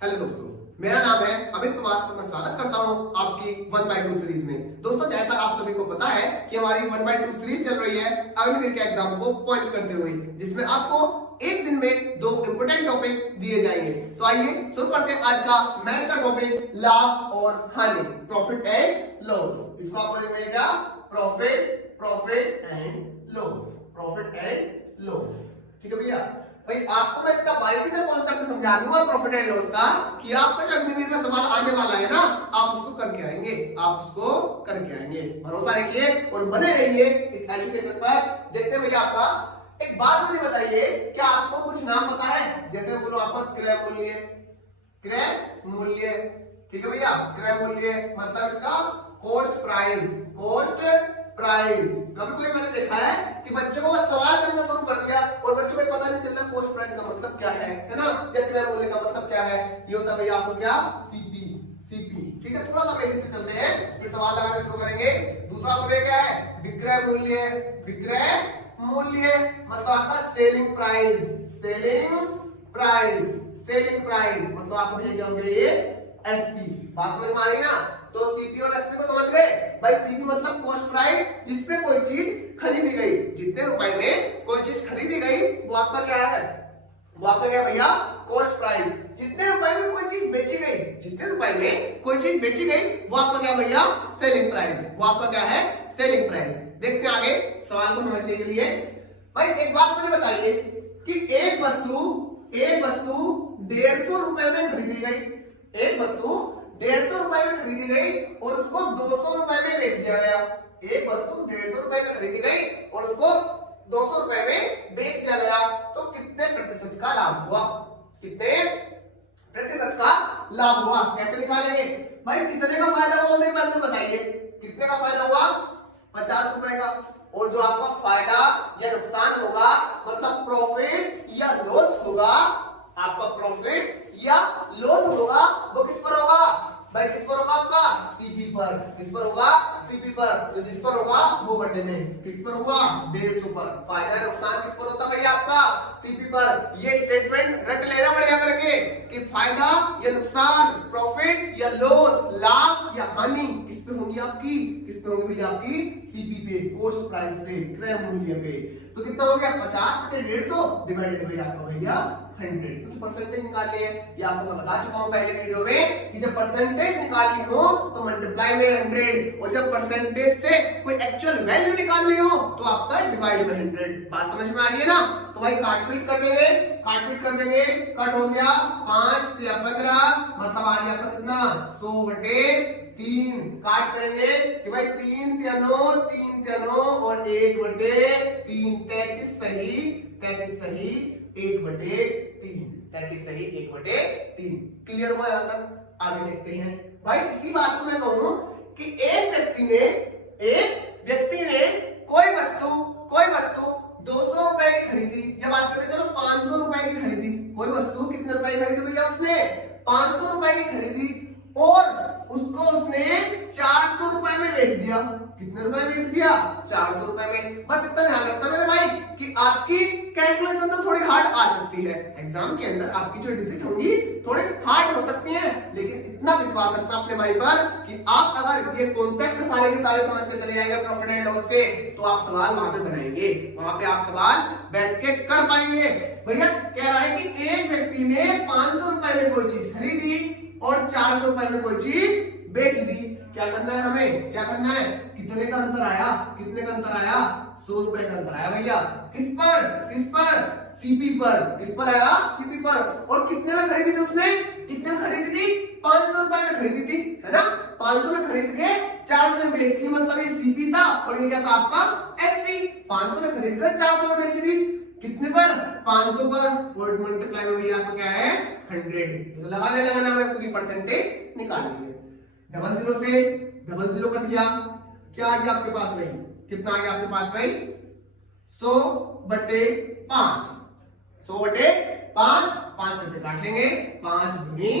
Hello दोस्तों, मेरा नाम है अमित कुमार और मैं स्वागत करता हूं आपकी 1/2 सीरीज में। दोस्तों, जैसा आप सभी को पता है कि हमारी 1/2 सीरीज चल रही है अग्निवीर के एग्जाम को पॉइंट करते हुए, जिसमें आपको एक दिन में 2 इंपोर्टेंट टॉपिक दिए जाएंगे। तो आइए शुरू करते हैं आज का मैथ का टॉपिक, लाभ और हानि, प्रॉफिट एंड लॉस। इसको आप बोलेंगे क्या? Profit and loss, profit and loss. ठीक है भैया। भाई आपको मैं इतना बारीकी से कॉन्सेप्ट समझा दूंगा प्रॉफिट एंड लॉस का कि आपका जो अग्निवीर में सवाल आने वाला है ना, आप उसको करके आएंगे, भरोसा रखिए और बने रहिए इस एजुकेशन पर। देखते हैं भैया, आपका एक बात मुझे बताइए, क्या आपको कुछ नाम पता है? जैसे बोलो आपको क्रय मूल्य, ठीक है भैया। क्रय मूल्य मतलब इसका कॉस्ट प्राइस। कभी कोई मैंने देखा है कि बच्चों को सवाल करना शुरू कर दिया और बच्चों को पता नहीं चल रहा कॉस्ट प्राइस का मतलब क्या है ना, या क्रय मूल्य का मतलब क्या है। ये होता है भैया आपको क्या? सीपी। ठीक है, थोड़ा सा बेसिक से चलते हैं, फिर सवाल लगाना शुरू करेंगे। दूसरा टॉपिक क्या है? विक्रय मूल्य मतलब आपका सेलिंग प्राइस मतलब आपको क्या हो गया? ये एसपी। बात समझ में आ रही ना? तो सीपी और एसपी को समझ गए भाई। सीपी मतलब कॉस्ट प्राइस, जिसपे कोई चीज खरीदी गई, जितने रुपए में कोई चीज खरीदी गई वो आपका क्या है? वो आपका क्या भैया? Cost price. जितने रुपए में कोई चीज बेची गई वो आपका क्या भैया? Selling price. देखते हैं आगे सवाल को समझने के लिए। भाई एक बात मुझे बताइए कि एक वस्तु 150 रुपए में खरीदी गई, एक वस्तु 150 रुपए में खरीदी गई और उसको 200 रुपए में बेच दिया गया। एक वस्तु 150 रुपए में खरीदी गई और उसको 200 रुपए में बेच दिया गया, तो कितने प्रतिशत का लाभ हुआ? कैसे निकालेंगे भाई? कितने का फायदा हुआ मेरे पास में बताइए। कितने का फायदा हुआ? 50 रुपए का। और जो आपका फायदा या नुकसान होगा मतलब प्रॉफिट या लॉस होगा, आपका प्रॉफिट या लॉस होगा, वो किस पर होगा भाई? किस पर होगा? आपका सीपी पर। किस पर होगा? सीपी पर। तो जिस पर होगा वो बटे में किस पर होगा? 150 पर। फायदा नुकसान किस पर होता है भैया? आपका सीपी पर। ये स्टेटमेंट रट लेना बढ़िया करके कि फायदा या नुकसान, प्रॉफिट या लॉस, लाभ या हानि किस पे होगी आपकी? किस पे होगी भैया? आपकी सीपी पे, कॉस्ट प्राइस पे, क्रय मूल्य पे। तो कितना हो गया? 50 पे 150 डिवाइडेड बाय आपका भैया 100, क्योंकि परसेंटेज निकालनी है। ये आपको मैं बता चुका हूं पहले वीडियो में कि जब परसेंटेज निकालनी हो तो मल्टीप्लाई में 100, और जब परसेंटेज से कोई एक्चुअल वैल्यू निकालनी हो तो आपका डिवाइड में 100। बात समझ में आ रही है ना? तो भाई काटपीट कर देंगे। कट हो गया 5 या 15, मतलब आ गया आपका कितना? 100/3। काट करेंगे कि भाई 3 या 9 और 1/3, 33 सही 1/3। क्लियर हुआ यहां तक? आगे देखते हैं भाई। इसी बात को मैं कहूं कि एक व्यक्ति ने कोई वस्तु 200 रुपए की खरीदी, या बात करें चलो 500 रुपए की खरीदी। कोई वस्तु कितने रुपए की खरीदी भैया? उसने 500 रुपए की खरीदी और उसको उसने 400 रुपए में बेच दिया। कितने रुपए में बेच दिया? 400 रुपए में। बस इतना ध्यान रखना मेरे भाई कि आपकी कैलकुलेशन तो थोड़ी हार्ड आ सकती है एग्जाम के अंदर, आपकी जो डिजिट होंगी थोड़ी हार्ड हो सकती हैं, लेकिन इतना विश्वास रखना अपने भाई पर कि आप अगर ये कॉन्सेप्ट सारे के सारे समझ के चले जाएंगे प्रॉफिट एंड लॉस के, तो आप सवाल वहां पे बनाएंगे, वहां पे आप सवाल बैठ के कर पाएंगे। भैया कह रहा है कि एक व्यक्ति ने 500 रुपए में कोई चीज खरीदी और 400 रुपए में कोई चीज बेच दी। क्या करना है हमें? कितने का अंतर आया? 100 रुपए का अंतर आया भैया। किस पर? सीपी पर। किस पर आया? सीपी पर। और कितने में खरीदी थी उसने? 500 रुपए में खरीदी थी, है ना? 500 में खरीद के 400 में बेच दी, मतलब ये सीपी था और ये क्या था आपका? एसपी। 500 में खरीद कर 400 में बेच दी। कितने पर? 500 पर। और मल्टीप्लाई में भैया आपका क्या है? 100। तो लगाना है पूरी परसेंटेज निकालनी है। 00 से 00 कट गया, क्या आ गया आपके पास भाई? कितना आ गया आपके पास भाई? 100/5। 100/5, 5 से काट लेंगे, 5 दूनी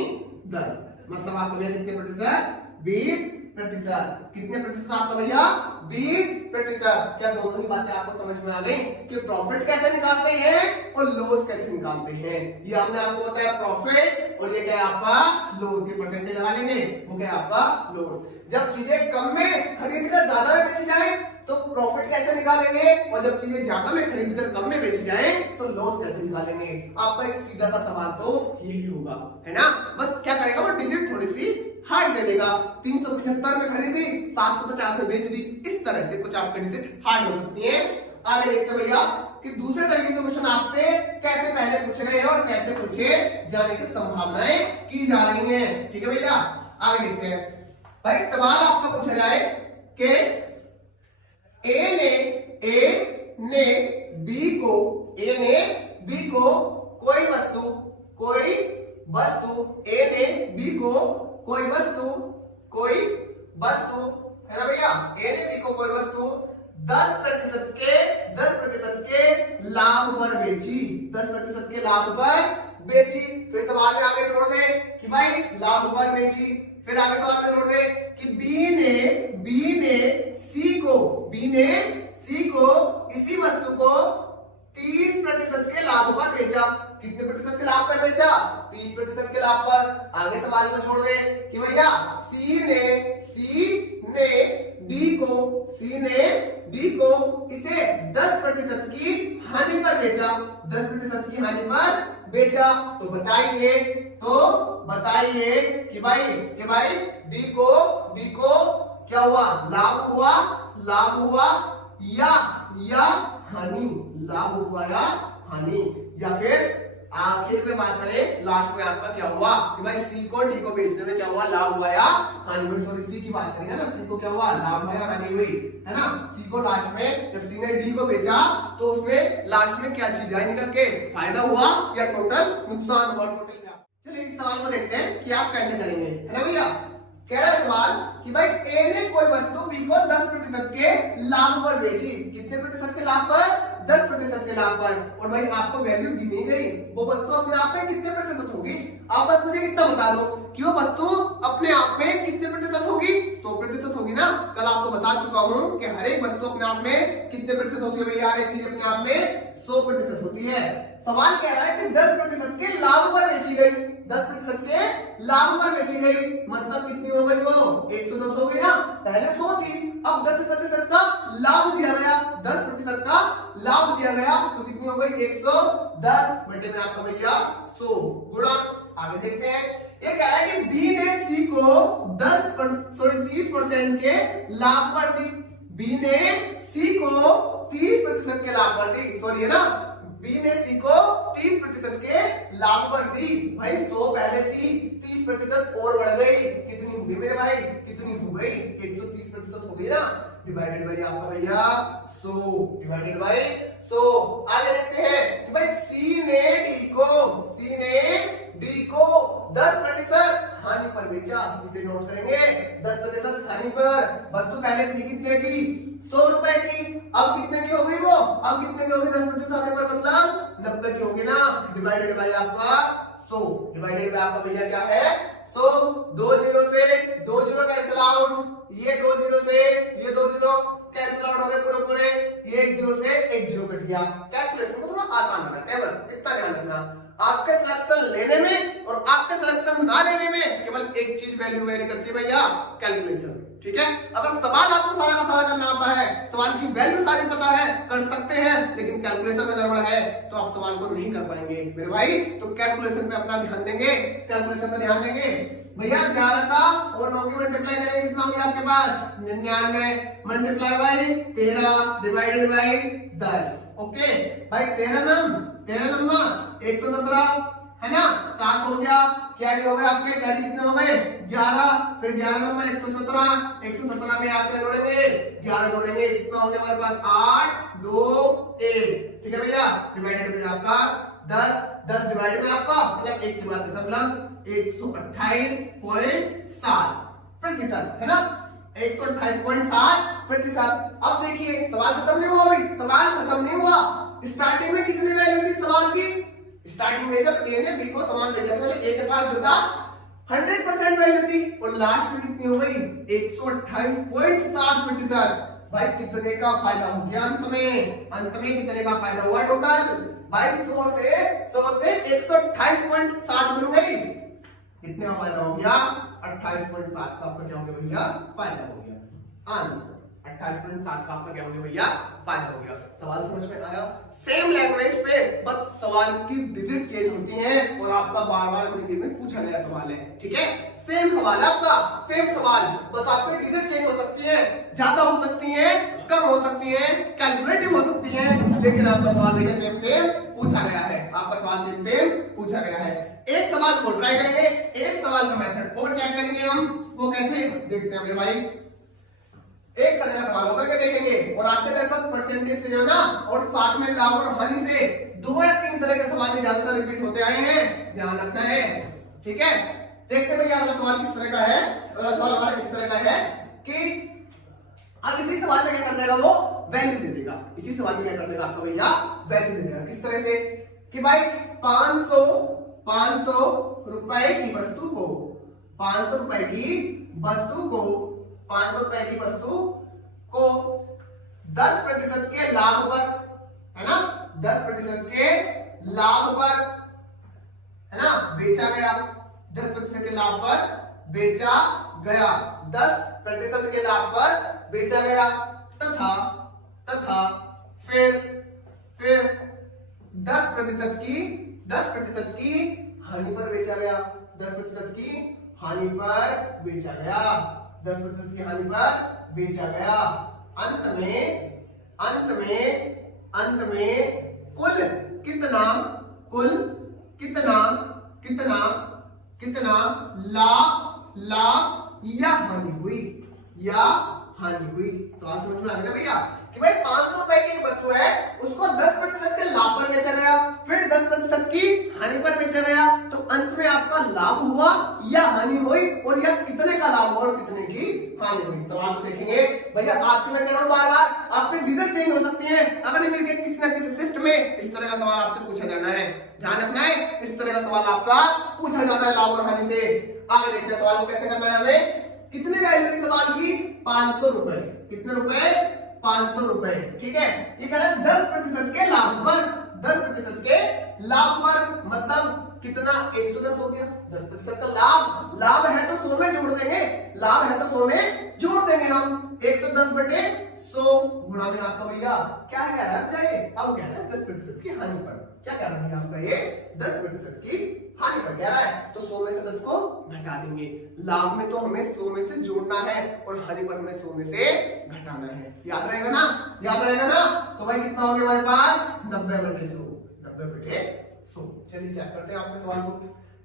10, मतलब आपका भैया कितने प्रतिशत? 20%। कितने प्रतिशत आपका भैया? 20%। क्या दोनों ही बातें आपको समझ में आ गई कि प्रॉफिट कैसे निकालते हैं और लॉस कैसे निकालते हैं? ये हमने आपको बताया प्रॉफिट, और ये क्या है आपका लॉस, ये परसेंटेज लगा लेंगे, वो क्या है आपका लॉस। जब चीजें कम में खरीद कर ज्यादा में बेची जाए तो प्रॉफिट कैसे निकालेंगे, और जब चीजें ज्यादा में खरीद कर कम में बेची जाए तो लॉस कैसे निकालेंगे। आपका एक सीधा सा सवाल तो यही होगा, है ना। बस क्या करेगा वो डिजिट थोड़ी सी हार्ड दे देगा, 375 में खरीदी 750 में बेच दी, इस तरह से कुछ आपके डिजिट हार्ड हो सकती है। आगे देखते हैं भैया कि दूसरे तरीके के क्वेश्चन आपसे कैसे पहले पूछे गए और कैसे पूछे जाने की संभावनाएं की जा रही हैं। ठीक है भैया, आगे देखते हैं। भाई सवाल आपका पूछा जाए कि ए ने बी को कोई वस्तु ए ने बी को कोई वस्तु है ना भैया, ए ने बी को कोई वस्तु 10% के लाभ पर बेची, 10% के लाभ पर बेची। फिर सवाल में आगे जोड़ दे कि भाई लाभ पर बेची। फिर आगे सवाल में जोड़ दे कि बी ने सी को इसी वस्तु को 30% के लाभ पर बेचा। कितने प्रतिशत के लाभ पर बेचा, 30% के लाभ पर। आगे सवाल में जोड़ दे कि भैया सी ने डी को इसे 10% की हानि पर बेचा, 10% की हानि पर बेचा। तो बताइए कि भाई डी को क्या हुआ, लाभ हुआ या हानि, लाभ हुआ या हानि। या फिर आखिर में बात करें लास्ट में आपका क्या हुआ कि भाई सी को डी को बेचने में क्या हुआ, लाभ हुआ या हानि हुई। सॉरी सी की बात करेंगे ना, सी को क्या हुआ, लाभ हुआ या हानि हुई, है ना। सी को लास्ट में जब सी ने डी को बेचा तो उसमें लास्ट में क्या चीज आई निकल के, फायदा हुआ या टोटल नुकसान हुआ, टोटल क्या। चलिए इस सवाल को देखते हैं कि आप कैसे करेंगे, है ना भैया। कह रहा है सवाल कि भाई ए ने कोई वस्तु बी को 10% के लाभ पर बेची। कितने प्रतिशत के लाभ पर, 10% के लाभ पर। और भाई आपको वैल्यू दी नहीं गई, वो वस्तु अपने आप में कितने प्रतिशत होगी। आप बस मुझे इतना बता दो कि वो वस्तु अपने आप में कितने प्रतिशत होगी, 100% होगी ना। कल आपको बता चुका हूं कि हर एक वस्तु अपने आप में कितने प्रतिशत होती है भैया, हर एक चीज अपने आप में 100% होती है। सवाल कह रहा है कि 10% के लाभ पर बेची गई, 10% के लाभ पर बेची गई, मतलब कितनी हो गई वो 110 हो गई ना। पहले 100 थी, अब 10% का लाभ दिया गया, 10% का लाभ दिया गया तो कितनी हो गई 110 बटे में आपका भैया 100 गुणा। आगे देखते हैं, ये कह रहा है कि बी ने सी को 30% के लाभ पर दी, बी ने सी को 30% के लाभ पर दी, सॉरी है ना, बी ने सी को 30% के लाभ पर दी। भाई 100 पहले थी, 30% और बढ़ गई, कितनी हो गई मेरे भाई, कितनी हो गई 130% हो गई ना। डिवाइडेड बाय आपका भैया 100, डिवाइडेड बाय 100। आगे देखते हैं कि भाई सी ने डी को 10% हानि पर बेचा, इसे नोट करेंगे 10% हानि पर। वस्तु पहले थी कितने की, 100 रुपए की, अब कितने की हो गई वो, अब कितने की हो गई 10% हानि पर, मतलब 90 की होगी ना। डिवाइडेड बाय आपका 100, डिवाइडेड बाय आपका भैया क्या है 100। 2 जीरो से 2 जीरो कैंसिल आउट, ये 2 जीरो से ये 2 जीरो कैंसिल आउट हो गए पूरे, ये 1 जीरो से 1 जीरो कट गया। कैलकुलेशन को थोड़ा आसान बनाते हैं, बस इतना ध्यान रखना। आपके सिलेक्शन लेने में और आपके सिलेक्शन ना लेने में केवल एक चीज वैल्यू वेरी करती है भैया, कैलकुलेशन। ठीक है, अगर सवाल आपको सारा का सारा करना आता है, सवाल की वैल्यू सारी पता है, कर सकते हैं, लेकिन कैलकुलेशन में गड़बड़ है तो आप सवाल को नहीं कर पाएंगे मेरे भाई। तो कैलकुलेशन पे अपना ध्यान देंगे, कैलकुलेशन पे ध्यान देंगे भैया। 11 का और 9 की मल्टीप्लाई करेंगे कितना होगा आपके पास 99 multiply by 13 divided by 10। Okay भाई 13 नंबर 117 है ना, 7 हो गया, कैरी हो गए आपके, कैरी कितने हो गए 11, फिर 11 नंबर 117 में आपके जोड़ेंगे 11 जोड़ेंगे, कितना हो गया हमारे पास 8 2 1। ठीक है भैया, डिवाइड कर दिया आपका 10 डिवाइड में आपका मतलब 1 के बाद दशमलव 128.7 प्रतिशत है ना, 128.7 प्रतिशत। अब देखिए सवाल खत्म नहीं हुआ, अभी सवाल खत्म नहीं हुआ। स्टार्टिंग में कितनी वैल्यू थी सवाल की, स्टार्टिंग में जब ए ने बी को समान बेचा पहले ए के पास जो था 100% वैल्यू थी और लास्ट में कितनी हो गई 128.7 प्रतिशत। भाई कितने का फायदा हो गया अंत में कितने का फायदा हुआ टोटल भाई 100 से 128.7 बन गई। कितने का फायदा हो गया? 28.7 का आपका क्या हो गया भैया? फायदा हो गया। आंसर 28.7 का आपका क्या हो गया भैया? फायदा हो गया। सवाल समझ में आया? सेम लैंग्वेज पे बस सवाल की डिजिट चेंज होती है और आपका बार बार में पूछा गया सवाल है, ठीक है? सेम सवाल है आपका, सेम सवाल, बस आपकी डिजिट चेंज हो सकती है, ज्यादा हो सकती है, कम हो सकती है, कैलकुलेटिव हो सकती है, लेकिन आपका सवाल भैया सेम सेम पूछा गया है। आपका सवाल सेम सेम पूछा गया है। एक सवाल को ट्राई करेंगे, एक सवाल का मेथड और चेक करेंगे हम, वो कैसे देखते हैं मेरे भाई। एक तरह का सवाल होकर के देखेंगे और आपके लगभग परसेंटेज से जो ना और साथ में लाभ और हानि से 2 या 3 तरह के सवाल ज्यादातर रिपीट होते आए हैं, ध्यान रखना है, ठीक है? देखते हैं भैया अगला सवाल किस तरह का है। अगला सवाल हमारा किस तरह का है कि अब इसी सवाल में क्या कर देगा वो? वैल्यू दे देगा। इसी सवाल में क्या कर देगा आपका भैया? वैल्यू दे देगा। किस तरह से कि भाई 500 रुपए की वस्तु को 500 रुपए की वस्तु को 500 रुपए की वस्तु को 10% के लाभ पर, है ना, 10% के लाभ पर, है ना, बेचा गया। 10% के लाभ पर बेचा गया, 10% के लाभ पर बेचा गया, तथा फिर 10% की हानि पर बेचा गया, 10% की हानि पर बेचा गया, 10% की हानि पर बेचा गया। अंत में कुल कितना लाभ या हानि हुई। सवाल समझ में आ गया भैया कि भाई 500 रुपए की वस्तु है, उसको 10% के लाभ पर बेचा गया, फिर 10% की हानि पर बेचा गया, तो अंत में आपका लाभ हुआ या हानि हुई, और यह कितने का लाभ हुआ और कितने की हानि हुई। सवाल को देखेंगे भैया, आपकी मैं कह रहा हूं बार बार आपकी डिजिट चेंज हो सकती है अगर मिलकर किसी न किसी शिफ्ट में इस तरह का सवाल आपसे पूछा जाना है, ध्यान रखना है, इस तरह का सवाल आपका पूछा जाता है लाभ और हानि से। आगे देखते हैं सवाल को कैसे करना है हमें। कितने वैल्यू थी सवाल की? 500 रुपए। कितने रुपए? 500 रुपए, ठीक है? ये कह रहा है 10% के लाभ पर, 10% के लाभ पर, मतलब कितना? 110 हो गया। 10% का लाभ है तो 100 में जोड़ देंगे, लाभ है तो 100 में जोड़ देंगे हम। 110 बटे 100 गुणा में आपका भैया क्या कह रहा है? चाहिए अब कह रहा है 10% की हानि पर। क्या कह रहा है आपका ये? 10% की हानि पर कह रहा है, तो 100 में से 10 को घटा देंगे। लाभ में तो हमें 100 में से जोड़ना है और हानि पर हमें 100 में से घटाना है। याद रहेगा ना? याद रहेगा ना? तो भाई कितना हो गया हमारे पास? 90 बटे 100। 90 बटे 100। चलिए चेक करते हैं आपके सवाल को।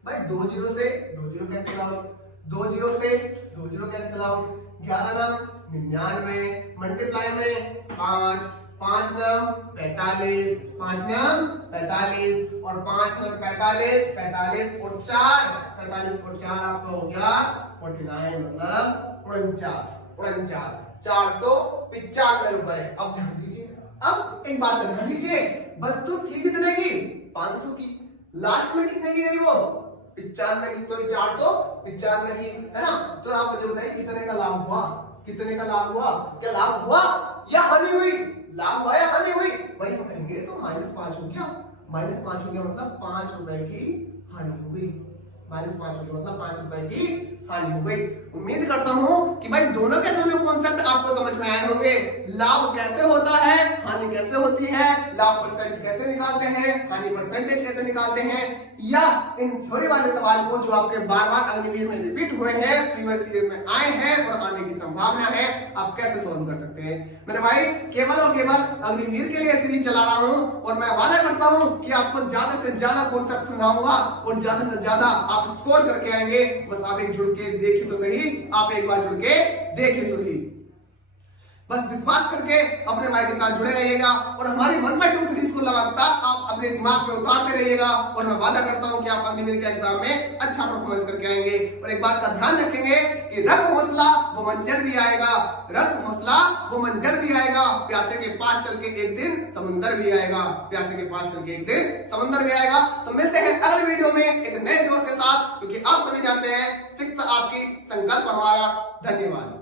भाई 2 जीरो से 2 जीरो कैंसिल आउट, 2 जीरो से 2 जीरो कैंसिल आउट, 11 99 मल्टीप्लाई में 5 5 9 45, 5 9 45 और 5 9 45, 45 और 4 45 और 4 आपका हो गया 49, मतलब 49 495 रुपए। अब ध्यान दीजिए, अब एक बात ध्यान दीजिए, वस्तु थी कितने की? 500 की, लास्ट में कितने की गई वो? 95 की, सॉरी 495 की, है ना? तो आप मुझे बताइए कितने का लाभ हुआ? कितने का लाभ हुआ? क्या लाभ हुआ या हानि हुई? लाभ हुआ या हानि हुई? वही हम कहेंगे तो -5 हो गया। -5 हो गया मतलब 5 रुपए की हानि हो गई। -5 हो गया मतलब 5 रुपए की हानि हो गई। उम्मीद करता हूं कि भाई दोनों के दोनों कॉन्सेप्ट आपको समझ में आए होंगे। लाभ कैसे होता है, हानि कैसे होती है, लाभ परसेंट कैसे निकालते हैं, हानि परसेंटेज कैसे निकालते हैं, या इन थ्योरी वाले सवाल को जो आपके बार-बार अग्निवीर में रिपीट हुए हैं, प्रीवियस ईयर में आए हैं और आने की संभावना है, आप कैसे सॉल्व कर सकते हैं। मेरे भाई केवल और केवल अग्निवीर के लिए सीरीज चला रहा हूं और मैं वादा करता हूं कि आपको ज्यादा से ज्यादा कॉन्सेप्ट समझाऊंगा और ज्यादा से ज्यादा आप स्कोर करके आएंगे। बस आप एक जुड़ के देखिए तो सही, आप एक बार जुड़ के देखिए तो सही। बस विश्वास करके अपने भाई के साथ जुड़े रहिएगा और हमारी 1/2 सीरीज को लगातार आप अपने दिमाग में उतारते रहिएगा और मैं वादा करता हूं कि आप अग्निवीर के एग्जाम में अच्छा परफॉर्मेंस करके आएंगे। और एक बात का ध्यान रखेंगे कि रस हौसला वो मंजर भी आएगा, रस हौसला वो मंजर भी आएगा, प्यासे के पास चल के एक दिन समुंदर भी आएगा, प्यासे के पास चल के एक दिन समुंदर भी आएगा। तो मिलते हैं अगले वीडियो में एक नए जोश के साथ, क्योंकि आप सभी जानते हैं शिक्षा आपकी संकल्प हमारा। धन्यवाद।